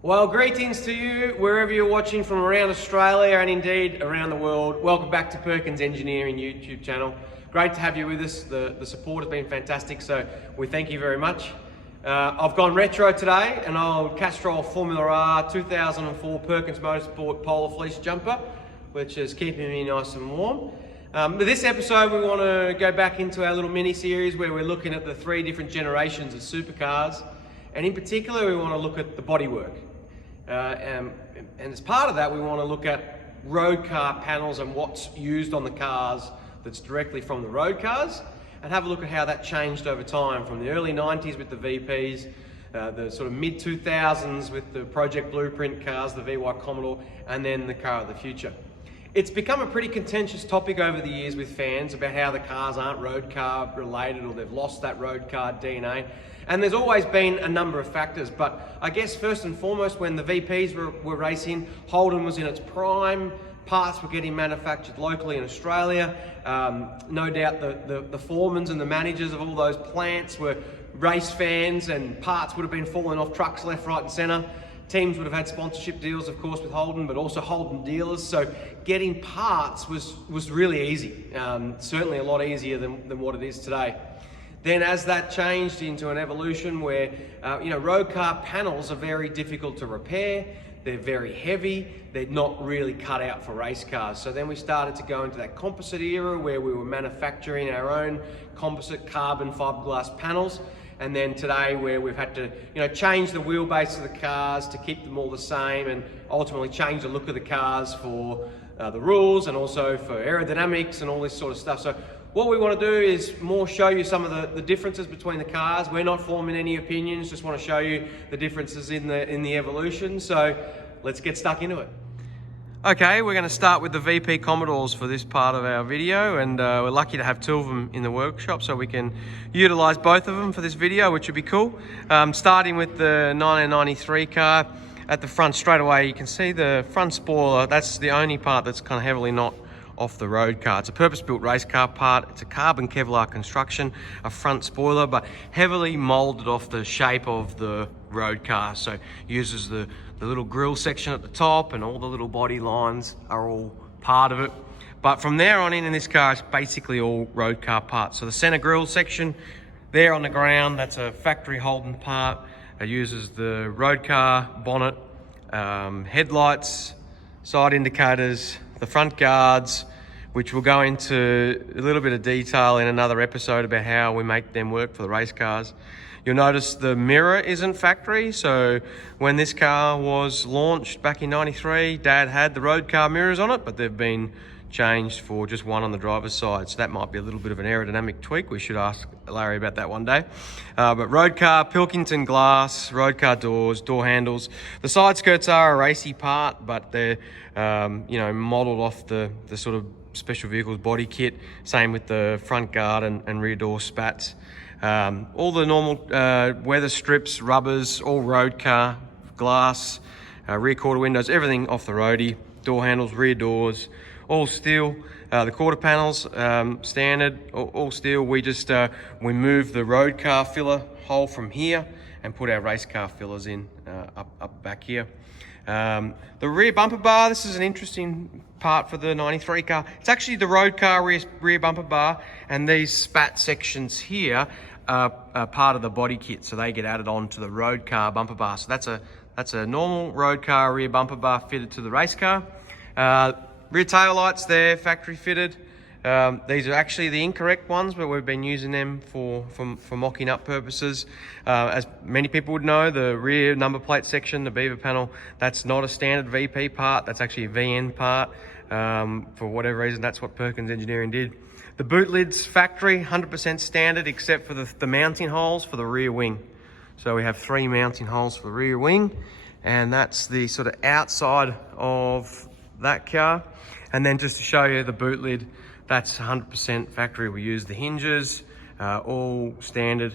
Well, greetings to you wherever you're watching from around Australia and indeed around the world. Welcome back to Perkins Engineering YouTube channel. Great to have you with us. The support has been fantastic, so we thank you very much. I've gone retro today, an old Castrol Formula R 2004 Perkins Motorsport Polar Fleece jumper, which is keeping me nice and warm. With this episode, we want to go back into our little mini series where we're looking at the 3 different generations of supercars, and in particular, we want to look at the bodywork. And as part of that, we want to look at road car panels and what's used on the cars that's directly from the road cars, and have a look at how that changed over time from the early 90s with the VPs, the sort of mid 2000s with the Project Blueprint cars, the VY Commodore, and then the car of the future. It's become a pretty contentious topic over the years with fans about how the cars aren't road car related or they've lost that road car DNA. And there's always been a number of factors, but I guess first and foremost, when the VPs were racing, Holden was in its prime, parts were getting manufactured locally in Australia. No doubt the foremans and the managers of all those plants were race fans, and parts would have been falling off trucks left, right and centre. Teams would have had sponsorship deals, of course, with Holden, but also Holden dealers. So getting parts was really easy, certainly a lot easier than what it is today. Then as that changed into an evolution where, road car panels are very difficult to repair, they're very heavy, they're not really cut out for race cars. So then we started to go into that composite era where we were manufacturing our own composite carbon fiberglass panels. And then today where we've had to, change the wheelbase of the cars to keep them all the same and ultimately change the look of the cars for the rules and also for aerodynamics and all this sort of stuff. So what we want to do is more show you some of the differences between the cars. We're not forming any opinions, just want to show you the differences in the evolution. So let's get stuck into it. Okay, we're going to start with the VP Commodores for this part of our video, and we're lucky to have 2 of them in the workshop so we can utilize both of them for this video, which would be cool. Starting with the 1993 car, at the front straight away you can see the front spoiler. That's the only part that's kind of heavily not off the road car. It's a purpose-built race car part. It's a carbon Kevlar construction, a front spoiler, but heavily molded off the shape of the road car. So uses the little grille section at the top, and all the little body lines are all part of it. But from there on in this car, it's basically all road car parts. So the center grille section there on the ground, that's a factory Holden part. It uses the road car bonnet, headlights, side indicators, the front guards, which we'll go into a little bit of detail in another episode about how we make them work for the race cars. You'll notice the mirror isn't factory, so when this car was launched back in 93, Dad had the road car mirrors on it, but they've been changed for just one on the driver's side, so that might be a little bit of an aerodynamic tweak. We should ask Larry about that one day. But road car, Pilkington glass, road car doors, door handles. The side skirts are a racy part, but they're modelled off the sort of special vehicles body kit. Same with the front guard and rear door spats. All the normal weather strips, rubbers, all road car, glass, rear quarter windows, everything off the roadie. Door handles, rear doors, all steel. The quarter panels, standard, all steel. We just we move the road car filler hole from here and put our race car fillers in up back here. The rear bumper bar, this is an interesting part for the 93 car. It's actually the road car rear bumper bar, and these spat sections here are part of the body kit, so they get added on to the road car bumper bar. So that's a normal road car rear bumper bar fitted to the race car. Rear tail lights there, factory fitted. These are actually the incorrect ones, but we've been using them for mocking up purposes. As many people would know, the rear number plate section, the beaver panel, that's not a standard VP part. That's actually a VN part. For whatever reason, that's what Perkins Engineering did. The boot lid's factory, 100% standard, except for the mounting holes for the rear wing. So we have 3 mounting holes for the rear wing, and that's the sort of outside of that car. And then just to show you the boot lid, that's 100% factory. We use the hinges, all standard,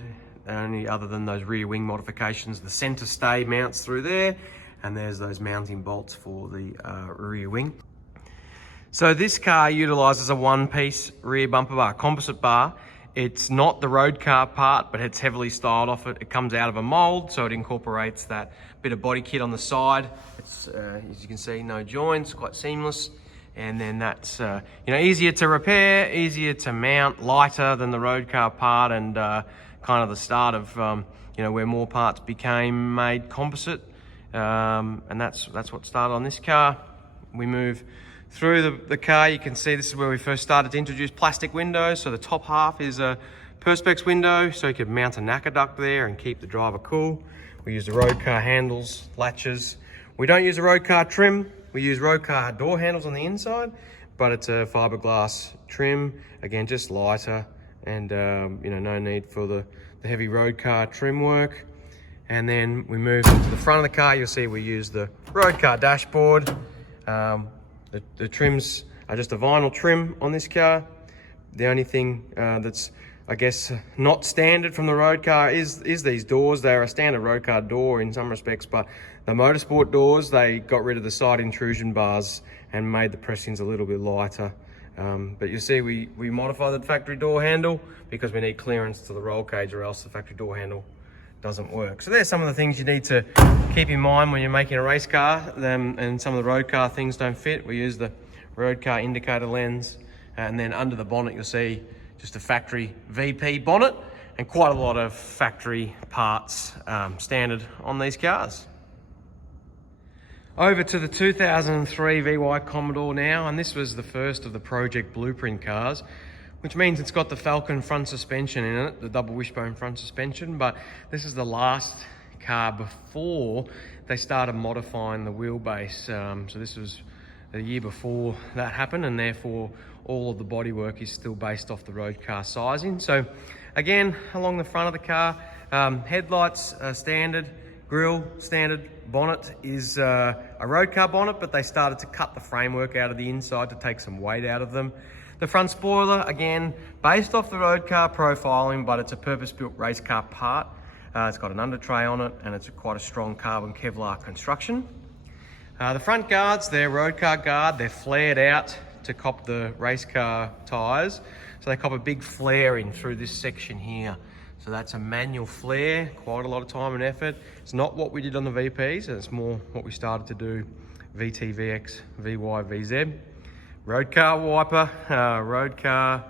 only other than those rear wing modifications. The center stay mounts through there, and there's those mounting bolts for the rear wing. So this car utilizes a 1-piece rear bumper bar, composite bar. It's not the road car part, but it's heavily styled off it. It comes out of a mold, so it incorporates that bit of body kit on the side. It's, as you can see, no joints, quite seamless. And then that's easier to repair, easier to mount, lighter than the road car part, and kind of the start of where more parts became made composite. And that's what started on this car. We move through the car. You can see this is where we first started to introduce plastic windows. So the top half is a Perspex window, so you could mount a knacker duct there and keep the driver cool. We use the road car handles, latches. We don't use a road car trim. We use road car door handles on the inside, but it's a fiberglass trim. Again, just lighter, and no need for the heavy road car trim work. And then we move to the front of the car. You'll see we use the road car dashboard. The trims are just a vinyl trim on this car. The only thing that's, I guess, not standard from the road car is these doors. They're a standard road car door in some respects, but the motorsport doors, they got rid of the side intrusion bars and made the pressings a little bit lighter. But you see we modified the factory door handle because we need clearance to the roll cage, or else the factory door handle doesn't work. So there's some of the things you need to keep in mind when you're making a race car, and some of the road car things don't fit. We use the road car indicator lens, and then under the bonnet you'll see just a factory VP bonnet and quite a lot of factory parts standard on these cars. Over to the 2003 VY Commodore now, and this was the first of the Project Blueprint cars, which means it's got the Falcon front suspension in it, the double wishbone front suspension, but this is the last car before they started modifying the wheelbase. So this was the year before that happened, and therefore all of the bodywork is still based off the road car sizing. So again, along the front of the car, headlights are standard, grille standard, bonnet is a road car bonnet, but they started to cut the framework out of the inside to take some weight out of them. The front spoiler, again, based off the road car profiling, but it's a purpose-built race car part. It's got an under tray on it, and it's quite a strong carbon Kevlar construction. The front guards, they're road car guard. They're flared out to cop the race car tyres. So they cop a big flare in through this section here. So that's a manual flare, quite a lot of time and effort. It's not what we did on the VPs, it's more what we started to do VT, VX, VY, VZ. Road car wiper, road car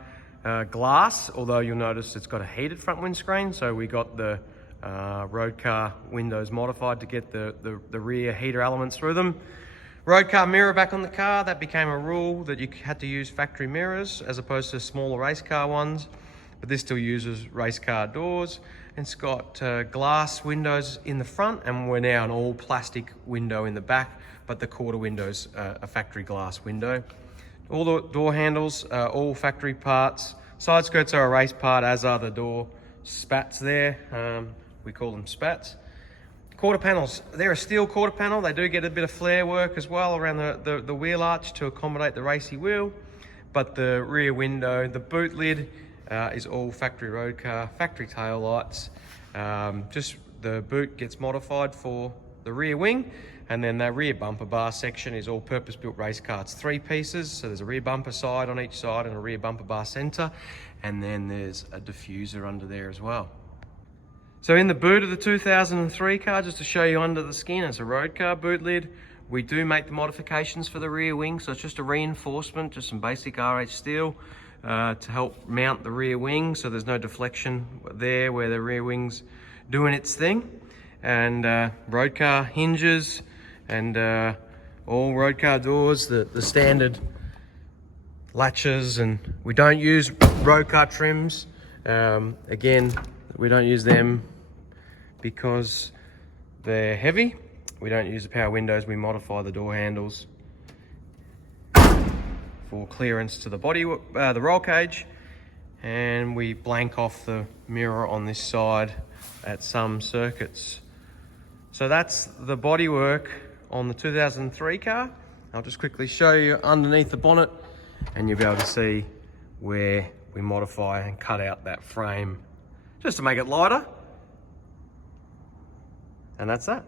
glass, although you'll notice it's got a heated front windscreen, so we got the road car windows modified to get the rear heater elements through them. Road car mirror back on the car, that became a rule that you had to use factory mirrors as opposed to smaller race car ones, but this still uses race car doors. And it's got glass windows in the front, and we're now an all plastic window in the back, but the quarter window's a factory glass window. All the door handles are all factory parts. Side skirts are a race part, as are the door spats there. We call them spats. Quarter panels, they're a steel quarter panel. They do get a bit of flare work as well around the wheel arch to accommodate the racy wheel. But the rear window, the boot lid is all factory road car, factory tail lights. Just the boot gets modified for the rear wing. And then the rear bumper bar section is all purpose-built race car. It's 3 pieces, so there's a rear bumper side on each side and a rear bumper bar center, and then there's a diffuser under there as well. So in the boot of the 2003 car, just to show you under the skin, it's a road car boot lid. We do make the modifications for the rear wing, so it's just a reinforcement, just some basic RH steel to help mount the rear wing, so there's no deflection there where the rear wing's doing its thing. And road car hinges, and all road car doors, the standard latches, and we don't use road car trims. Again, we don't use them because they're heavy. We don't use the power windows. We modify the door handles for clearance to the body, the roll cage, and we blank off the mirror on this side at some circuits. So that's the bodywork on the 2003 car. I'll just quickly show you underneath the bonnet, and you'll be able to see where we modify and cut out that frame just to make it lighter. And that's that.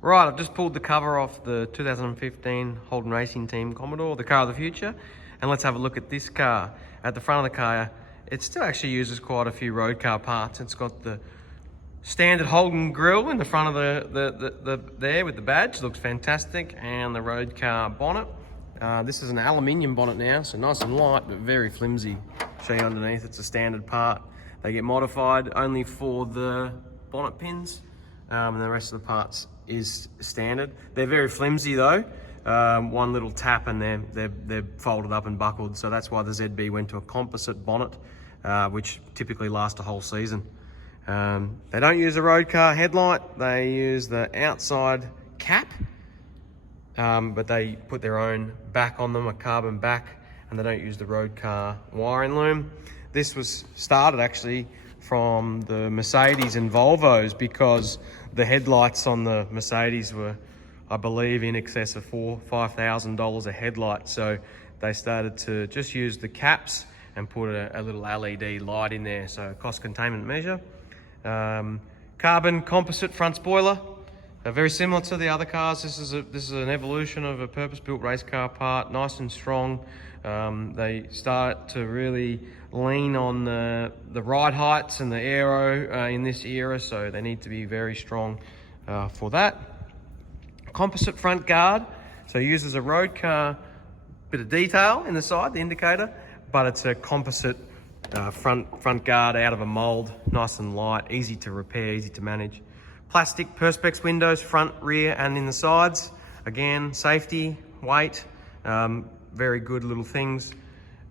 Right, I've just pulled the cover off the 2015 Holden Racing Team Commodore, the car of the future, and let's have a look at this car. At the front of the car, it still actually uses quite a few road car parts. It's got the standard Holden grille in the front of the there with the badge, looks fantastic, and the road car bonnet. This is an aluminium bonnet now, so nice and light but very flimsy. Show you underneath, it's a standard part. They get modified only for the bonnet pins, and the rest of the parts is standard. They're very flimsy though. One little tap and they're folded up and buckled, so that's why the ZB went to a composite bonnet, which typically lasts a whole season. They don't use the road car headlight, they use the outside cap, but they put their own back on them, a carbon back, and they don't use the road car wiring loom. This was started actually from the Mercedes and Volvos because the headlights on the Mercedes were, I believe, in excess of $4,000-5,000 a headlight. So they started to just use the caps and put a little LED light in there, so cost containment measure. Carbon composite front spoiler, very similar to the other cars. This is an evolution of a purpose-built race car part, nice and strong. They start to really lean on the ride heights and the aero in this era, so they need to be very strong for that. Composite front guard, so it uses a road car bit of detail in the side, the indicator, but it's a composite front guard out of a mold, nice and light, easy to repair, easy to manage. Plastic perspex windows, front, rear, and in the sides. Again, safety, weight, very good little things.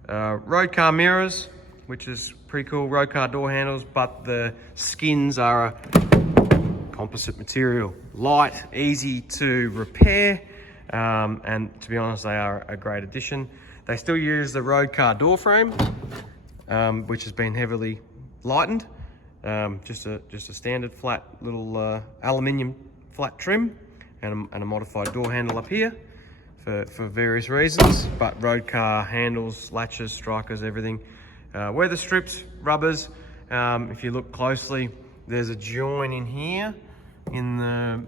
Road car mirrors, which is pretty cool. Road car door handles, but the skins are a composite material. Light, easy to repair, and to be honest, they are a great addition. They still use the road car door frame, which has been heavily lightened. Just a standard flat little aluminium flat trim, and a modified door handle up here for various reasons, but road car handles, latches, strikers, everything. Weather strips, rubbers. If you look closely, there's a join in here in the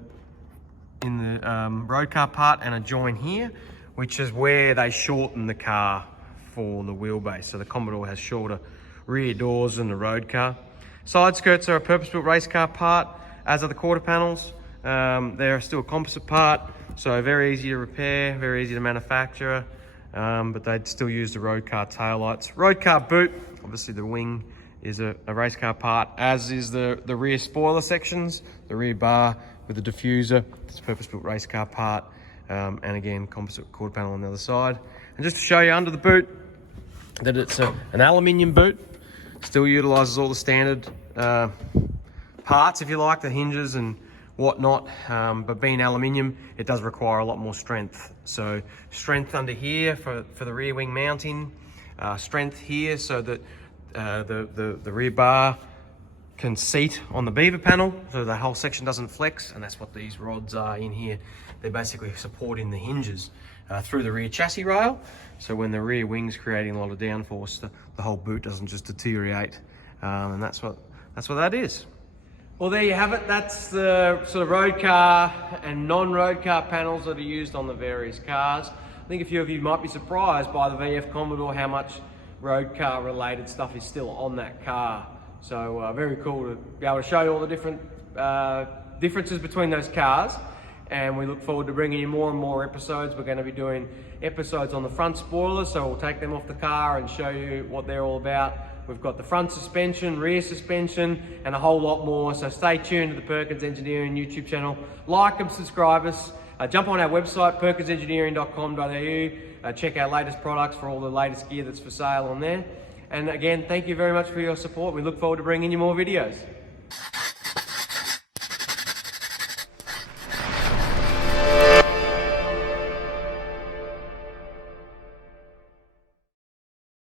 road car part, and a join here, which is where they shorten the car for the wheelbase. So the Commodore has shorter rear doors than the road car. Side skirts are a purpose-built race car part, as are the quarter panels. They're still a composite part, so very easy to repair, very easy to manufacture, but they'd still use the road car taillights. Road car boot, obviously the wing is a race car part, as is the rear spoiler sections, the rear bar with the diffuser. It's a purpose-built race car part, and again, composite quarter panel on the other side. And just to show you under the boot, that it's an aluminium boot, still utilises all the standard parts, if you like, the hinges and whatnot, but being aluminium, it does require a lot more strength. So strength under here for the rear wing mounting, strength here so that the rear bar can seat on the beaver panel, so the whole section doesn't flex, and that's what these rods are in here. They're basically supporting the hinges through the rear chassis rail, so when the rear wing's creating a lot of downforce, the whole boot doesn't just deteriorate, and that's what that is. Well, there you have it. That's the sort of road car and non-road car panels that are used on the various cars. I think a few of you might be surprised by the VF Commodore how much road car related stuff is still on that car. So very cool to be able to show you all the different differences between those cars. And we look forward to bringing you more and more episodes. We're going to be doing episodes on the front spoilers, so we'll take them off the car and show you what they're all about. We've got the front suspension, rear suspension, and a whole lot more. So stay tuned to the Perkins Engineering YouTube channel. Like and subscribe us. Jump on our website, perkinsengineering.com.au. Check our latest products for all the latest gear that's for sale on there. And again, thank you very much for your support. We look forward to bringing you more videos.